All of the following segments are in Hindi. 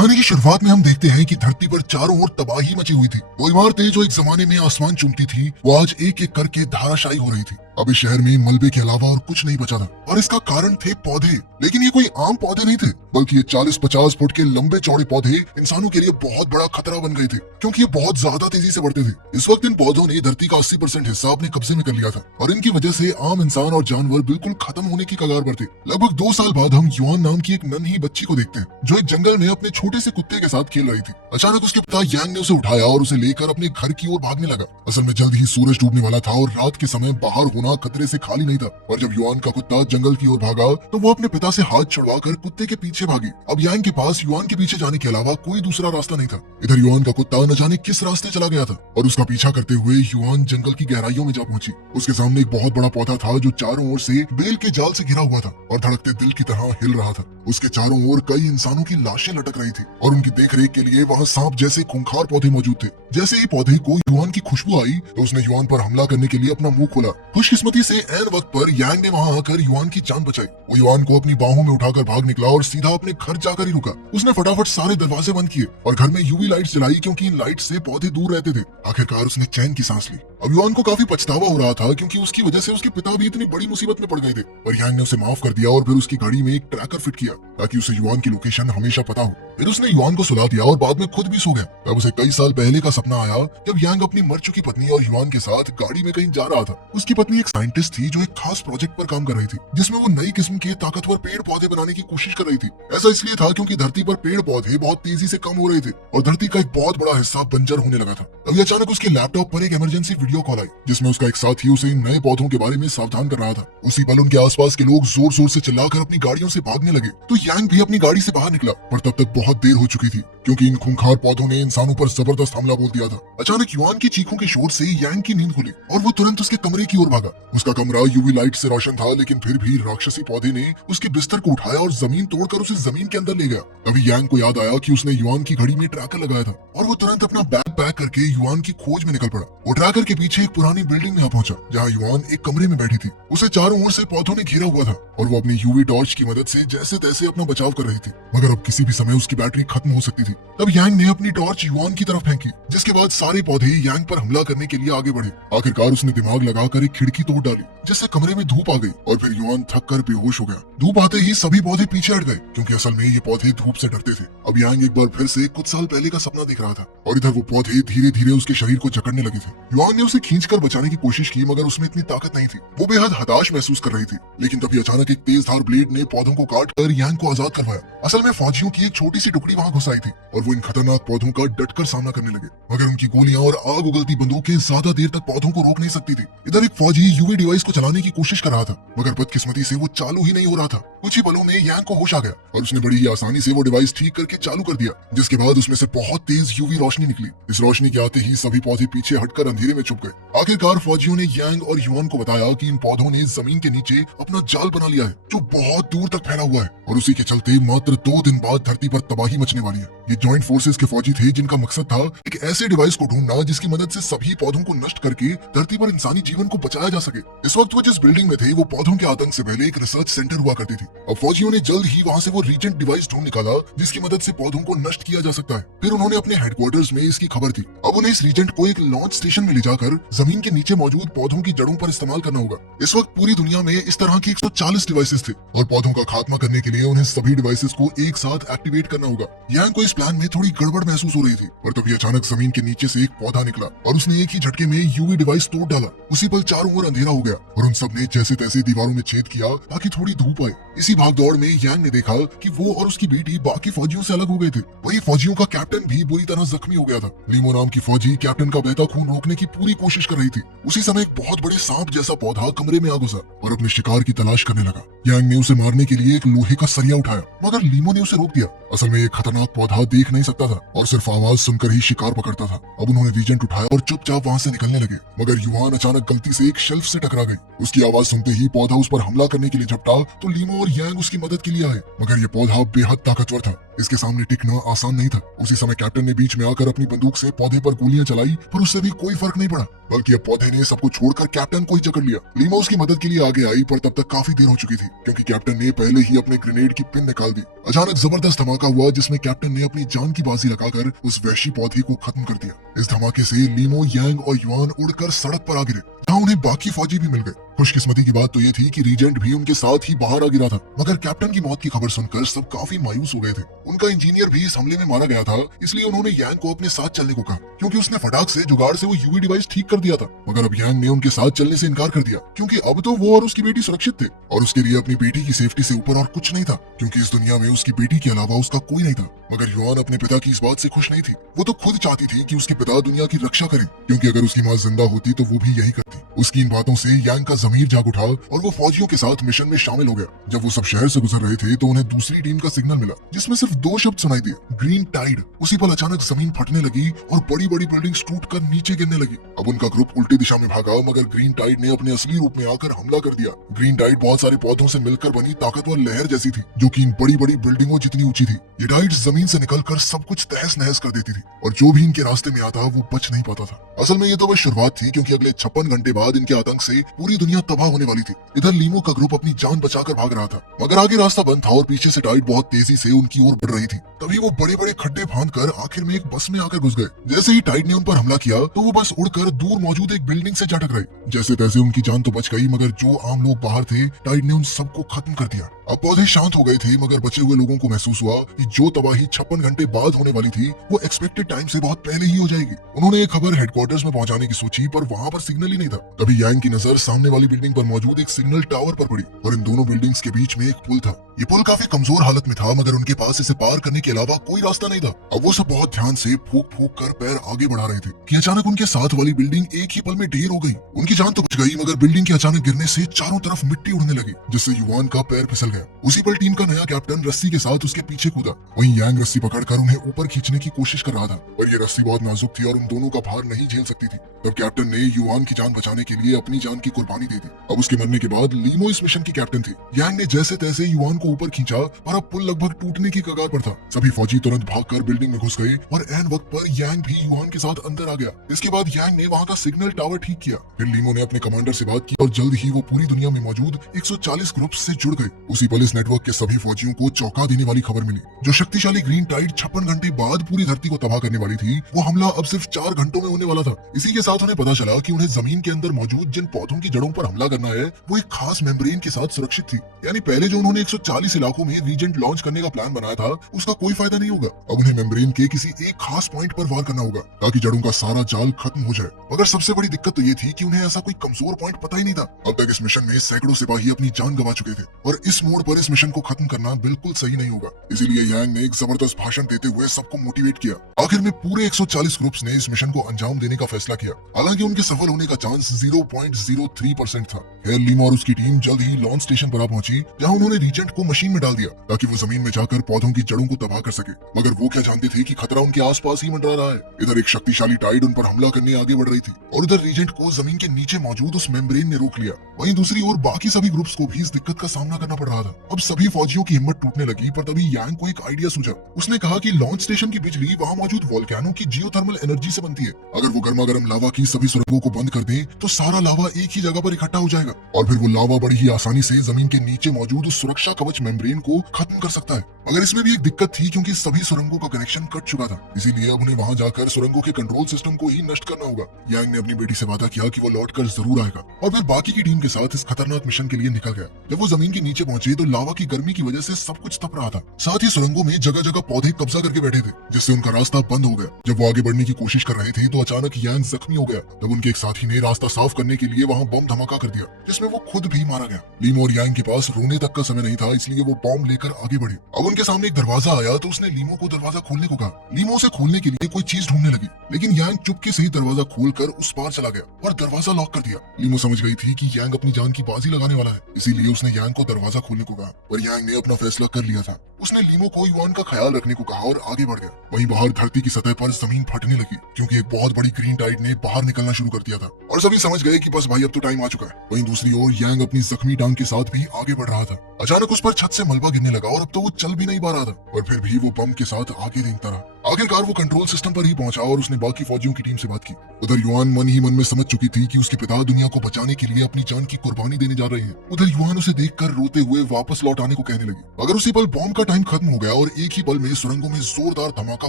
कहानी की शुरुआत में हम देखते हैं कि धरती पर चारों ओर तबाही मची हुई थी। वो इमारतें जो एक जमाने में आसमान चूमती थी, वो आज एक एक करके धाराशायी हो रही थी। अब इस शहर में मलबे के अलावा और कुछ नहीं बचा था और इसका कारण थे पौधे। लेकिन ये कोई आम पौधे नहीं थे, बल्कि ये 40-50 फुट के लंबे चौड़े पौधे इंसानों के लिए बहुत बड़ा खतरा बन गए थे, क्योंकि ये बहुत ज्यादा तेजी से बढ़ते थे। इस वक्त इन पौधों ने धरती का 80% हिस्सा अपने कब्जे में कर लिया था और इनकी वजह से आम इंसान और जानवर बिल्कुल खत्म होने की कगार पर थे। लगभग 2 साल बाद हम युआन नाम की एक नन्ही बच्ची को देखते हैं, जो एक जंगल में अपने छोटे से कुत्ते के साथ खेल रही थी। अचानक उसके पिता यांग ने उसे उठाया और उसे लेकर अपने घर की ओर भागने लगा। असल में जल्द ही सूरज डूबने वाला था और रात के समय बाहर होना खतरे से खाली नहीं था। और जब युआन का कुत्ता जंगल की ओर भागा तो वो अपने पिता से हाथ छुड़वाकर कुत्ते के पीछे भागी। अब यांग के पास युआन के पीछे जाने के अलावा कोई दूसरा रास्ता नहीं था। इधर युआन का कुत्ता न जाने किस रास्ते चला गया था और उसका पीछा करते हुए युआन जंगल की गहराइयों में जा पहुंची। उसके सामने एक बहुत बड़ा पौधा था जो चारों ओर से बेल के जाल से घिरा हुआ था और धड़कते दिल की तरह हिल रहा था। उसके चारों ओर कई इंसानों की लाशें लटक रही थी और उनकी देखरेख के लिए वहाँ सांप जैसे खूंखार पौधे मौजूद थे। जैसे ही पौधे को युआन की खुशबू आई तो उसने युआन पर हमला करने के लिए अपना मुंह खोला। खुशकिस्मती से ऐन वक्त पर यांग ने वहाँ आकर युआन की जान बचाई। वो युआन को अपनी बाहों में उठाकर भाग निकला और सीधा अपने घर जाकर ही रुका। उसने फटाफट सारे दरवाजे बंद किए और घर में यूवी लाइट्स जलाई, क्योंकि इन लाइट से पौधे दूर रहते थे। आखिरकार उसने चैन की सांस ली। अब युआन को काफी पछतावा हो रहा था, क्योंकि उसकी वजह से उसके पिता भी इतनी बड़ी मुसीबत में पड़ गए थे। पर यांग ने उसे माफ कर दिया और फिर उसकी गाड़ी में एक ट्रैकर फिट किया ताकि उसे युआन की लोकेशन हमेशा पता हो। फिर उसने युआन को सुला दिया और बाद में खुद भी सो गया। तब उसे कई साल पहले का सपना आया जब यांग अपनी मर चुकी पत्नी और युआन के साथ गाड़ी में कहीं जा रहा था। उसकी पत्नी एक साइंटिस्ट थी जो एक खास प्रोजेक्ट पर काम कर रही थी, जिसमें वो नई किस्म के ताकतवर पेड़ पौधे बनाने की कोशिश कर रही थी। ऐसा इसलिए था क्योंकि धरती पर पेड़ पौधे बहुत तेजी से कम हो रहे थे और धरती का एक बहुत बड़ा हिस्सा बंजर होने लगा था। तभी अचानक उसके लैपटॉप पर एक इमरजेंसी वीडियो कॉल आई, जिसमें उसका एक साथी उसे इन नए पौधों के बारे में सावधान कर रहा था। उसी पल उनके आसपास के लोग जोर जोर से चिल्लाकर अपनी गाड़ियों से भागने लगे तो यांग भी अपनी गाड़ी से बाहर निकला। पर तब तक बहुत देर हो चुकी थी, क्योंकि इन खूंखार पौधों ने इंसानों पर जबरदस्त हमला बोल दिया था। अचानक युआन की चीखों के शोर से यांग की नींद खुली और वो तुरंत उसके कमरे की ओर भागा। उसका कमरा यूवी लाइट से रोशन था, लेकिन फिर भी राक्षसी पौधे ने उसके बिस्तर को उठाया और जमीन तोड़कर उसे जमीन के अंदर ले गया। तभी यांग को याद आया कि उसने युआन की घड़ी में ट्रैकर लगाया था और वो तुरंत अपना बैग पैक करके युआन की खोज में निकल पड़ा। वो ट्रैकर के पीछे एक पुरानी बिल्डिंग में पहुंचा, जहाँ युआन एक कमरे में बैठी थी। उसे चारों ओर से पौधों ने घेरा हुआ था और वो अपनी यूवी टॉर्च की मदद से जैसे तैसे अपना बचाव कर रही थी, मगर अब किसी भी समय उसकी बैटरी खत्म हो सकती थी। तब यांग ने अपनी टॉर्च युआन की तरफ फेंकी, जिसके बाद सारे पौधे यांग पर हमला करने के लिए आगे बढ़े। आखिरकार उसने दिमाग लगाकर एक खिड़की तोड़ डाली, जिससे कमरे में धूप आ गई और फिर युआन थक कर बेहोश हो गया। धूप आते ही सभी पौधे पीछे हट गए, क्योंकि असल में ये पौधे धूप से डरते थे। अब यांग एक बार फिर से कुछ साल पहले का सपना देख रहा था और इधर वो पौधे धीरे धीरे उसके शरीर को जकड़ने लगे थे। युआन ने उसे खींचकर बचाने की कोशिश की, मगर उसमें इतनी ताकत नहीं थी। वो बेहद हताश महसूस कर रही थी। लेकिन तभी अचानक एक तेज धार ब्लेड ने पौधों को काट कर यांग को आजाद करवाया। असल में फौजियों की एक छोटी सी टुकड़ी वहाँ घुस आई थी और वो इन खतरनाक पौधों का डटकर सामना करने लगे, मगर उनकी गोलियां और आग उगलती बंदूकें ज्यादा देर तक पौधों को रोक नहीं सकती थी। इधर एक फौजी यूवी डिवाइस को चलाने की कोशिश कर रहा था, मगर बदकिस्मती से वो चालू ही नहीं हो रहा था। कुछ ही पलों में यांग को होश आ गया और उसने बड़ी ही आसानी से वो डिवाइस ठीक करके चालू कर दिया, जिसके बाद उसमें से बहुत तेज यूवी रोशनी निकली। इस रोशनी के आते ही सभी पौधे पीछे हटकर अंधेरे में छुप गए। आखिरकार फौजियों ने यांग और युआन को बताया कि इन पौधों ने जमीन के नीचे अपना जाल बना लिया है, जो बहुत दूर तक फैला हुआ है और उसी के चलते मात्र 2 दिन बाद धरती पर तबाही मचने वाली है। ये जॉइंट फोर्सेस के फौजी थे, जिनका मकसद था एक ऐसे डिवाइस को ढूंढना जिसकी मदद से सभी पौधों को नष्ट करके धरती पर इंसानी जीवन को बचाया जा सके। इस वक्त वो जिस बिल्डिंग में थे, वो पौधों के आतंक से पहले एक रिसर्च सेंटर हुआ करती थी। अब फौजियों ने जल्द ही वहाँ से वो रीजेंट डिवाइस ढूंढ निकाला, जिसकी मदद से पौधों को नष्ट किया जा सकता है। फिर उन्होंने अपने हेडक्वार्टर्स में इसकी खबर दी। अब उन्हें इस रीजेंट को एक लॉन्च स्टेशन में ले जाकर जमीन के नीचे मौजूद पौधों की जड़ों पर इस्तेमाल करना होगा। इस वक्त पूरी दुनिया में इस तरह की 140 डिवाइसेस थे और पौधों का खात्मा करने के लिए उन्हें सभी डिवाइसेस को एक साथ एक्टिवेट करना होगा। यांग को इस प्लान में थोड़ी गड़बड़ महसूस हो रही थी, पर तभी अचानक जमीन के नीचे से एक पौधा निकला और उसने एक ही झटके में यूवी डिवाइस तोड़ डाला। उसी पल चारों ओर अंधेरा हो गया और उन सब ने जैसे तैसे दीवारों में छेद किया ताकि थोड़ी धूप आए। इसी भागदौड़ में यांग ने देखा कि वो और उसकी बेटी बाकी फौजियों से अलग हो गए थे। वही फौजियों का कैप्टन भी बुरी तरह जख्मी हो गया था। लीमो नाम की फौजी कैप्टन का बहता खून रोकने की पूरी कोशिश कर रही थी। उसी समय एक बहुत बड़े सांप जैसा पौधा कमरे में आ घुसा और अपने शिकार की तलाश करने लगा। यांग ने उसे मारने के लिए एक लोहे का सरिया उठाया, मगर लीमो ने उसे रोक दिया। असल में एक खतरनाक पौधा देख नहीं सकता था और सिर्फ आवाज सुनकर ही शिकार पकड़ता था। अब उन्होंने रीजेंट उठाया और चुपचाप वहाँ से निकलने लगे, मगर युआन अचानक गलती से एक शेल्फ से टकरा गई। उसकी आवाज सुनते ही पौधा उस पर हमला करने के लिए झपटा तो लीमो और यांग उसकी मदद के लिए आए, मगर ये पौधा बेहद ताकतवर था। इसके सामने टिकना आसान नहीं था। उसी समय कैप्टन ने बीच में आकर अपनी बंदूक से पौधे पर गोलियां चलाई, पर उससे भी कोई फर्क नहीं पड़ा, बल्कि अब पौधे ने सबको छोड़कर कैप्टन को ही जकड़ लिया। लीमा उसकी मदद के लिए आगे आई, पर तब तक काफी देर हो चुकी थी, क्योंकि कैप्टन ने पहले ही अपने ग्रेनेड की पिन निकाल दी। अचानक जबरदस्त धमाका धमाका हुआ जिसमें कैप्टन ने अपनी जान की बाजी लगाकर उस वहशी पौधे को खत्म कर दिया। इस धमाके से लीमो, यांग और युआन उड़कर सड़क पर आ गिरे, जहां उन्हें बाकी फौजी भी मिल गए। खुशकिस्मती की बात तो ये थी कि रीजेंट भी उनके साथ ही बाहर आ गिरा था, मगर कैप्टन की मौत की खबर सुनकर सब काफी मायूस हो गए थे। उनका इंजीनियर भी इस हमले में मारा गया था, इसलिए उन्होंने यांग को अपने साथ चलने को कहा, क्योंकि उसने फटाक से जुगाड़ से वो यूवी डिवाइस ठीक कर दिया था। मगर अब यांग ने उनके साथ चलने से इनकार कर दिया, क्योंकि अब तो वो और उसकी बेटी सुरक्षित थे और उसके लिए अपनी बेटी की सेफ्टी से ऊपर और कुछ नहीं था, क्योंकि इस दुनिया में उसकी बेटी के अलावा उसका कोई नहीं था। मगर युआन अपने पिता की इस बात से खुश नहीं थी। वो तो खुद चाहती थी कि उसके पिता दुनिया की रक्षा करें, क्योंकि अगर उसकी माँ जिंदा होती तो वो भी यही करती। उसकी इन बातों से यांग का जमीर जाग उठा और वो फौजियों के साथ मिशन में शामिल हो गया। जब वो सब शहर से गुजर रहे थे तो उन्हें दूसरी टीम का सिग्नल मिला, जिसमें सिर्फ 2 शब्द सुनाई दिए, ग्रीन टाइड। उसी पल अचानक जमीन फटने लगी और बड़ी बड़ी बिल्डिंग्स टूटकर नीचे गिरने लगी। अब उनका ग्रुप उल्टी दिशा में भागा, मगर ग्रीन टाइड ने अपने असली रूप में आकर हमला कर दिया। ग्रीन टाइड बहुत सारे पौधों से मिलकर बनी ताकतवर लहर जैसी थी, जो कि इन बड़ी बड़ी बिल्डिंगों जितनी ऊंची थी। ये टाइड जमीन से निकलकर सब कुछ तहस नहस कर देती थी और जो भी इनके रास्ते में आता वो बच नहीं पाता था। असल में ये तो बस शुरुआत थी, क्योंकि अगले 56 घंटे बाद इनके आतंक से पूरी दुनिया तबाह होने वाली थी। इधर लीमो का ग्रुप अपनी जान बचाकर भाग रहा था, मगर आगे रास्ता बंद था और पीछे से टाइड बहुत तेजी से उनकी ओर बढ़ रही थी। तभी वो बड़े बड़े खड्डे फांदकर आखिर में एक बस में आकर घुस गए। जैसे ही टाइड ने उन पर हमला किया तो वो बस उड़कर दूर मौजूद एक बिल्डिंग से जा टकराई। जैसे तैसे उनकी जान तो बच गई, मगर जो आम लोग बाहर थे, टाइड ने उन सबको खत्म कर दिया। अब पौधे शांत हो गए थे, मगर बचे हुए लोगों को महसूस हुआ कि जो तबाही 56 घंटे बाद होने वाली थी वो एक्सपेक्टेड टाइम से बहुत पहले ही हो जाएगी। उन्होंने ये खबर हेडक्वार्टर्स में पहुंचाने की सोची, पर वहां पर सिग्नल ही नहीं था। तभी यांग की नजर सामने वाली बिल्डिंग पर मौजूद एक सिग्नल टावर पर पड़ी और इन दोनों बिल्डिंग्स के बीच में एक पुल था। ये पुल काफी कमजोर हालत में था, मगर उनके पास इसे पार करने के अलावा कोई रास्ता नहीं था। अब वो सब बहुत ध्यान से फूक फूक कर पैर आगे बढ़ा रहे थे कि अचानक उनके साथ वाली बिल्डिंग एक ही पल में ढेर हो गई। उनकी जान तो बच गई, मगर बिल्डिंग के अचानक गिरने से चारों तरफ मिट्टी उड़ने लगी, जिससे युआन का पैर फिसल गया। उसी पल टीम का नया कैप्टन रस्सी के साथ उसके पीछे कूदा। वहीं यांग रस्सी पकड़कर उन्हें ऊपर खींचने की कोशिश कर रहा था, पर ये रस्सी बहुत नाजुक थी और उन दोनों का भार नहीं झेल सकती थी। तब कैप्टन ने युआन की जान बचाने के लिए अपनी जान की कुर्बानी दे दी। अब उसके मरने के बाद लीमो इस मिशन की कैप्टन थी। यांग ने जैसे तैसे युआन को ऊपर खींचा, पर अब पुल लगभग टूटने की कगार पर था। सभी फौजी तुरंत भागकर बिल्डिंग में घुस गए और ऐन वक्त पर यांग भी युआन के साथ अंदर आ गया। इसके बाद यांग ने वहां का सिग्नल टावर ठीक किया। फिर लीमो ने अपने कमांडर से बात की और जल्द ही वो पूरी दुनिया में मौजूद 140 ग्रुप से जुड़ गए। उसी पल इस नेटवर्क के सभी फौजियों को चौंका देने वाली खबर मिली। जो शक्तिशाली ग्रीन टाइड 56 घंटे बाद पूरी धरती को तबाह करने वाली थी, वो हमला अब सिर्फ 4 घंटों में होने वाला था। इसी के साथ उन्हें पता चला कि उन्हें जमीन के अंदर मौजूद जिन पौधों की जड़ों पर हमला करना है, वो एक खास मेम्ब्रेन के साथ सुरक्षित थी। यानी पहले जो उन्होंने 140 इलाकों में रीजेंट लॉन्च करने का प्लान बनाया था, उसका कोई फायदा नहीं होगा। अब उन्हें मेम्ब्रेन के किसी एक खास पॉइंट पर वार करना होगा, ताकि जड़ों का सारा जाल खत्म हो जाए। मगर सबसे बड़ी दिक्कत तो ये थी कि उन्हें ऐसा कोई कमजोर पॉइंट पता ही नहीं था। अब तक इस मिशन में सैकड़ों सिपाही अपनी जान गंवा चुके थे और इस मोड़ पर इस मिशन को खत्म करना बिल्कुल सही नहीं होगा। इसीलिए यांग ने एक जबरदस्त भाषण देते हुए सबको मोटिवेट किया। आखिर में पूरे 140 ग्रुप्स ने इस मिशन को अंजाम देने का फैसला किया। हालांकि उनके सफल होने का चांस 0.03% था। खैर, लीमा और उसकी टीम जल्द ही लॉन्च स्टेशन पर आ पहुंची, जहां उन्होंने रीजेंट को मशीन में डाल दिया ताकि वो जमीन में जाकर पौधों की जड़ों को तबाह कर सके। मगर वो क्या जानते थे कि खतरा उनके आसपास ही मंडरा रहा है। इधर एक शक्तिशाली टाइड उन पर हमला करने आगे बढ़ रही थी और उधर रीजेंट को जमीन के नीचे मौजूद उस मेम्ब्रेन ने रोक लिया। वहीं दूसरी ओर बाकी सभी ग्रुप्स को भी इस दिक्कत का सामना करना पड़ रहा था। अब सभी फौजियों की हिम्मत टूटने लगी, पर तभी यांग को एक आइडिया सूझा। उसने कहा कि लॉन्च स्टेशन की बिजली वहां मौजूद वोल्केनो की जियोथर्मल एनर्जी से बनती है। अगर वो गर्मा गर्म लावा की सभी सुरंगों को बंद कर दें, तो सारा लावा एक ही जगह पर इकट्ठा हो जाएगा और फिर वो लावा बड़ी ही आसानी से जमीन के नीचे मौजूद उस सुरक्षा कवच मेम्ब्रेन को खत्म कर सकता है। मगर इसमें भी एक दिक्कत थी, क्योंकि सभी सुरंगों का कनेक्शन कट चुका था। इसीलिए अब उन्हें वहां जाकर सुरंगों के कंट्रोल सिस्टम को ही नष्ट करना होगा। यांग ने अपनी बेटी से वादा किया कि वो लौटकर जरूर आएगा और फिर बाकी की टीम के साथ इस खतरनाक मिशन के लिए निकल गया। जब वो जमीन के नीचे पहुंचे तो लावा की गर्मी की वजह से सब कुछ तप रहा था। साथ ही सुरंगों में जगह जगह पौधे कब्जा करके बैठे थे, जिससे उनका रास्ता बंद हो गया। जब वो आगे बढ़ने की कोशिश कर रहे थे तो अचानक यांग जख्मी हो गया। तब उनके एक साथी ने रास्ता साफ करने के लिए वहां बम धमाका कर दिया, जिसमें वो खुद भी मारा गया। लीमो और यांग के पास रोने तक का समय नहीं था, इसलिए वो बम लेकर आगे बढ़े। अब उनके सामने एक दरवाजा आया तो उसने लीमो को दरवाजा खोलने को कहा। लीमो उसे खोलने के लिए कोई चीज ढूंढने लगी, लेकिन यांग चुपके से ही दरवाजा खोलकर उस पार चला गया और दरवाजा लॉक कर दिया। लीमो समझ गई थी कि यांग अपनी जान की बाजी लगाने वाला है, इसीलिए उसने यांग को दरवाजा खोलने को कहा। पर यांग ने अपना फैसला कर लिया था। उसने लीमो को युआन का ख्याल रखने को कहा और आगे बढ़ गया। वहीं बाहर धरती की सतह पर जमीन फटने लगी, क्योंकि एक बहुत बड़ी ग्रीन टाइड ने बाहर निकलना शुरू कर दिया था और सभी समझ गए कि बस भाई अब तो टाइम आ चुका है। वहीं दूसरी ओर यांग अपनी जख्मी टांग के साथ भी आगे बढ़ रहा था। अचानक उस पर छत से मलबा गिरने लगा और अब तो वो चल भी नहीं पा रहा था, और फिर भी वो बम के साथ आगे रेंगता रहा। आखिरकार वो कंट्रोल सिस्टम पर ही पहुंचा और उसने बाकी फौजियों की टीम से बात की। उधर युआन मन ही मन में समझ चुकी थी कि उसके पिता दुनिया को बचाने के लिए अपनी जान की कुर्बानी देने जा रहे हैं। उधर युआन उसे देखकर रोते हुए वापस लौट आने को कहने लगी, मगर उसी पल बॉम्ब का टाइम खत्म हो गया और एक ही पल में सुरंगों में जोरदार धमाका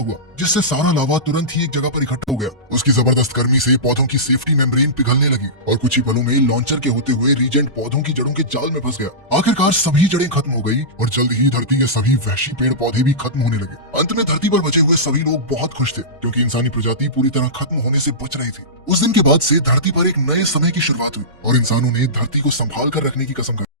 हुआ, जिससे सारा लावा तुरंत ही एक जगह पर इकट्ठा हो गया। उसकी जबरदस्त गर्मी से पौधों की सेफ्टी मेम्ब्रेन पिघलने लगी और कुछ ही पलों में लॉन्चर के होते हुए रीजेंट पौधों की जड़ों के जाल में फंस गया। आखिरकार सभी जड़ें खत्म हो गई और जल्द ही धरती के सभी वहशी पेड़ पौधे भी खत्म होने लगे। अंत में धरती पर बचे हुए सभी लोग बहुत खुश थे, क्योंकि इंसानी प्रजाति पूरी तरह खत्म होने से बच रही थी। उस दिन के बाद से धरती पर एक नए समय की शुरुआत हुई और इंसानों ने धरती को संभाल कर रखने की कसम खाई।